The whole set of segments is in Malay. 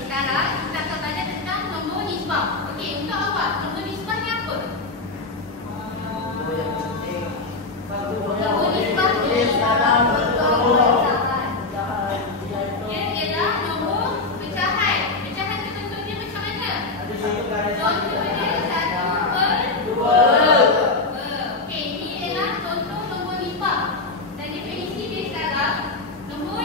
Sekarang kita akan belajar tentang nombor nisbah. Okey, untuk awal, nombor nisbah ni apa? Nombor nisbah ni dia ialah nombor pecahan. Pecahan kita bentuk dia macam mana? Contoh dia 1/2. Okey, ini ialah contoh nombor nisbah. Dan definisi dia sekarang, nombor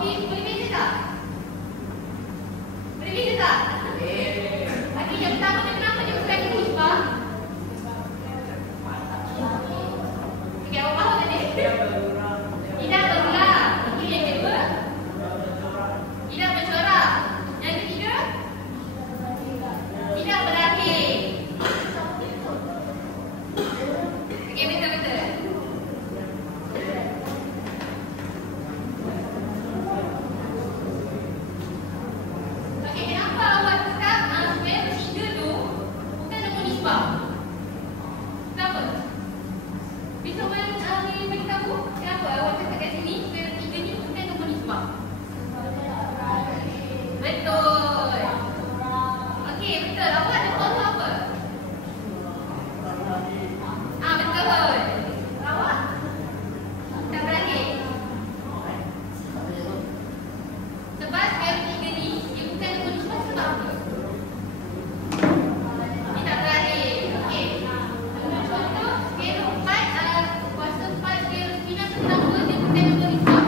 Boleh beza tak? Boleh beza tak? Okey, yang pertama dia kenapa dia bukan nisbah? Okey, awak faham tadi? Tidak berulang. Okey, yang kedua? Tidak bercorak. Yang ketiga? Tidak berakhir. Okey, betul-betul. Okey, kenapa awak cakap sebenarnya bertiga tu bukan nombor nisbah? Kenapa? Bisa orang beritahu kenapa awak cakap kat sini sebenarnya bertiga ni bukan nombor nisbah? Betul. Okey, betul. Awak ada contoh apa? Betul. Awak? Tak berakhir. Sebab skala 3 ni dia bukan nombor nisbah sebab apa? Dia tak berakhir. Okey. Nombor contoh skala 4 kuasa 4 skala 9 tu kenapa dia bukan nombor nisbah?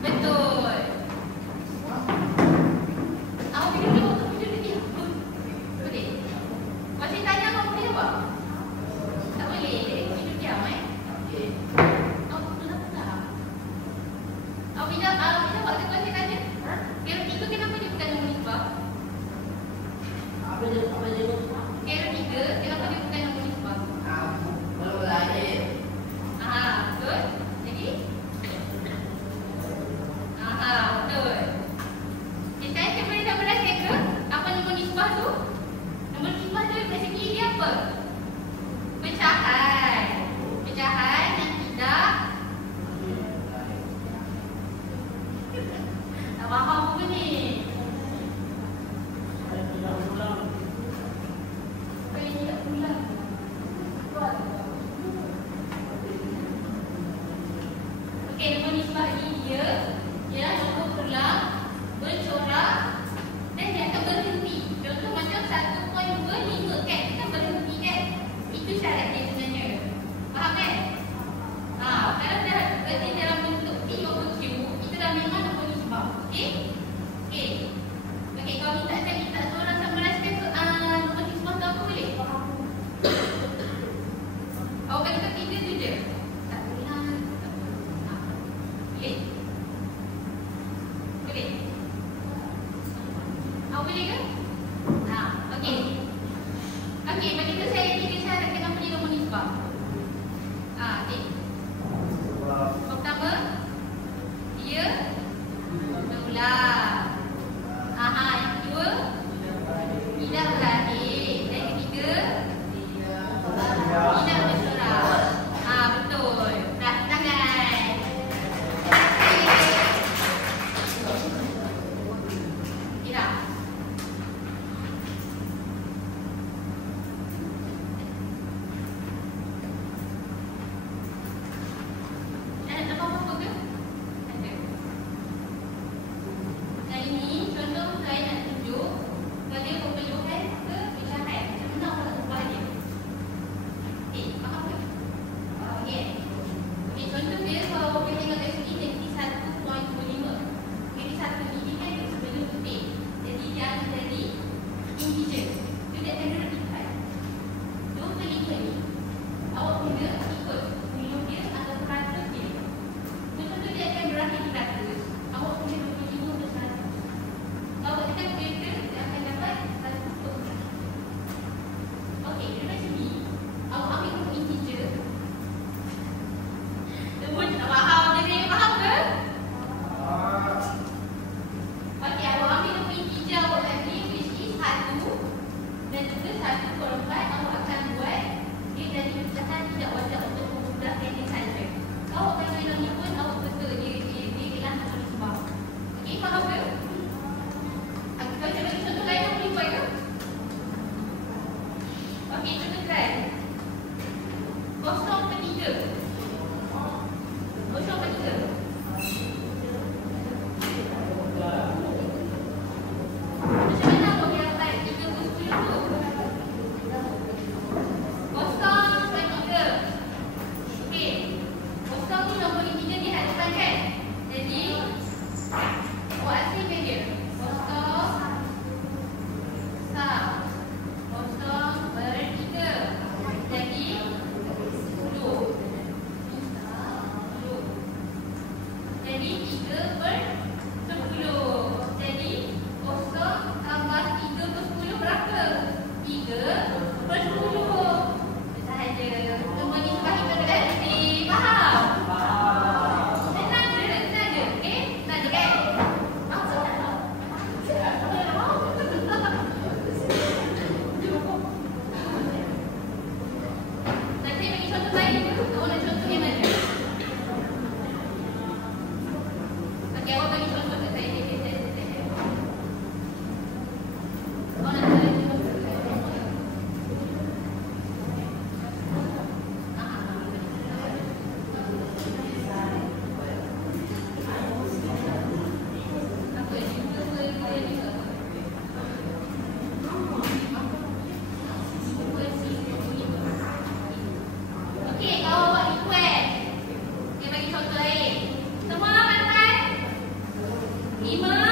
Betul. Awak boleh jawab atau boleh jawab? Boleh. Masih tanya awak boleh jawab? Tak boleh. Jadi hidup diam Okey. Awak kenapa tak? Awak boleh jawab ke kalau saya tanya? Skala 3 kenapa dia bukan nombor nisbah? Skala 3 kenapa dia bukan nombor nisbah? Betul. Jadi? Betul. Okay, saya akan beritahu kepada ke apa nombor nisbah tu? Nombor nisbah tu dari segi dia apa? Pecahan. Pecahan yang tidak tak faham apa ni? Apa yang tidak pulang? Okey, nombor nisbah ni dia ialah nombor pulang, bercorak dan dia akan berhenti. Contoh macam 1.25 kan, kita berhenti kan? Itu syarat dia sebenarnya. Faham kan? Kalau dah berada dalam bentuk P maupun Q, itu dah memang nombor nisbah. Okey? Okey. Okey, kalau saya minta seorang summarizkan nombor nisbah tu apa boleh? Awak bagi ketiga tu je. Tak pulang. Boleh? Boleh? 3/10. Jadi 0 tambah 3/10 berapa? 3/10. Sahaja. Semua ni sebab kita dah mesti faham. Senang je. Okey? Senang je kan? Nanti bagi contoh lain. Awak nak contoh yang mana? Okey, awak bagi contoh ke saya. Awak nak bagi contoh ke saya. Apa ni? Okey, kalau awak request. Okey, bagi contoh lain. Semua pandai? 5